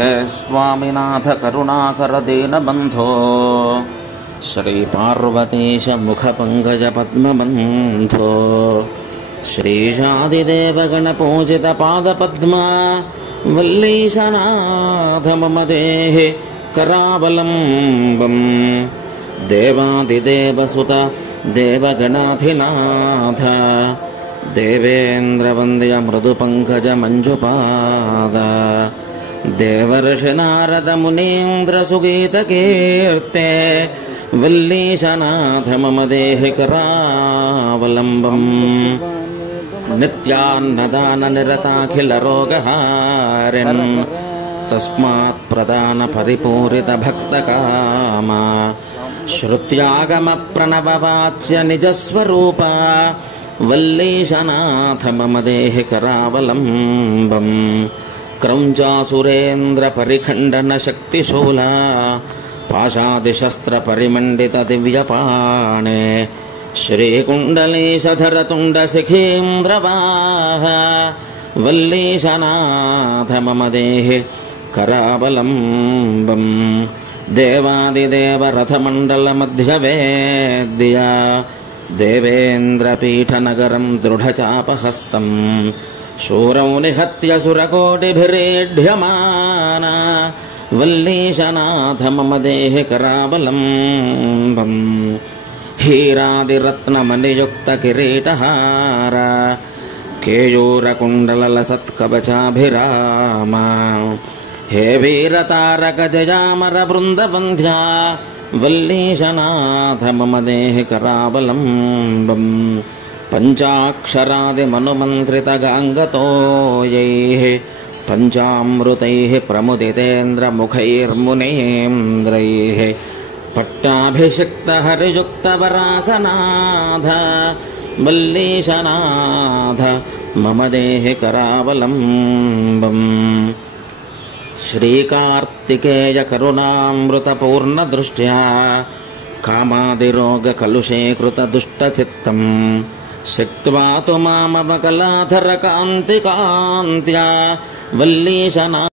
हे स्वामिनाथ करुणाकर दीनबन्धो श्रीपार्वतीश मुखपङ्कज पद्मबन्धो श्रीशादिदेवगणपूजित पादपद्मा वल्लीशनाथ मम देहि करावलम्बम् देवादिदेवसुत देवगणाधिनाथ देवेन्द्रवन्द्य मृदुपङ्कज मञ्जुपाद देवर्षि नारद मुनीन्द्र सुगीतकीर्ते वल्लीशनाथ मम देहि करावलम्बम् नित्यान्नदान निरताखिल रोगहारिन् तस्मात् प्रदान परिपूरित भक्तकामा श्रुत्यागम प्रणववाच्य निजस्वरूप वल्लीशनाथ मम देहि करावलम्बम् क्रौञ्चासुरेन्द्र परिखण्डन शक्तिशूला पाशादिशस्त्र परिमण्डित दिव्यपाणे श्रीकुण्डलेशधर तुण्डशिखीन्द्रवाह वल्लीशनाथ मम देहि करावलम्बम् देवादिदेव रथमण्डल मध्यवेद्य देवेन्द्रपीठनगरं दृढचापहस्तम् शूरौ निहत्य सुरकोटिभिरेढ्यमान वल्लीशनाथ मम देहि करावलम्बम् हीरादिरत्नमणियुक्त किरीटहार केयूरकुण्डलसत्कवचाभिराम हे वीरतारक जयामर वृन्दवन्ध्या वल्लीशनाथ मम देहि करावलम्बम् पञ्चाक्षरादिमनुमन्त्रितगाङ्गतो यैः पञ्चामृतैः प्रमुदितेन्द्रमुखैर्मुनीन्द्रैः पट्टाभिषिक्तहरियुक्तवरासनाथ वल्लीशनाथ मम देहि करावलम्बम् श्रीकार्तिकेय करुणामृतपूर्णदृष्ट्या कामादिरोगकलुषीकृतदुष्टचित्तम् सिक्त्वा तु मामवकलाधरकान्तिकान्त्या वल्लीशनाथ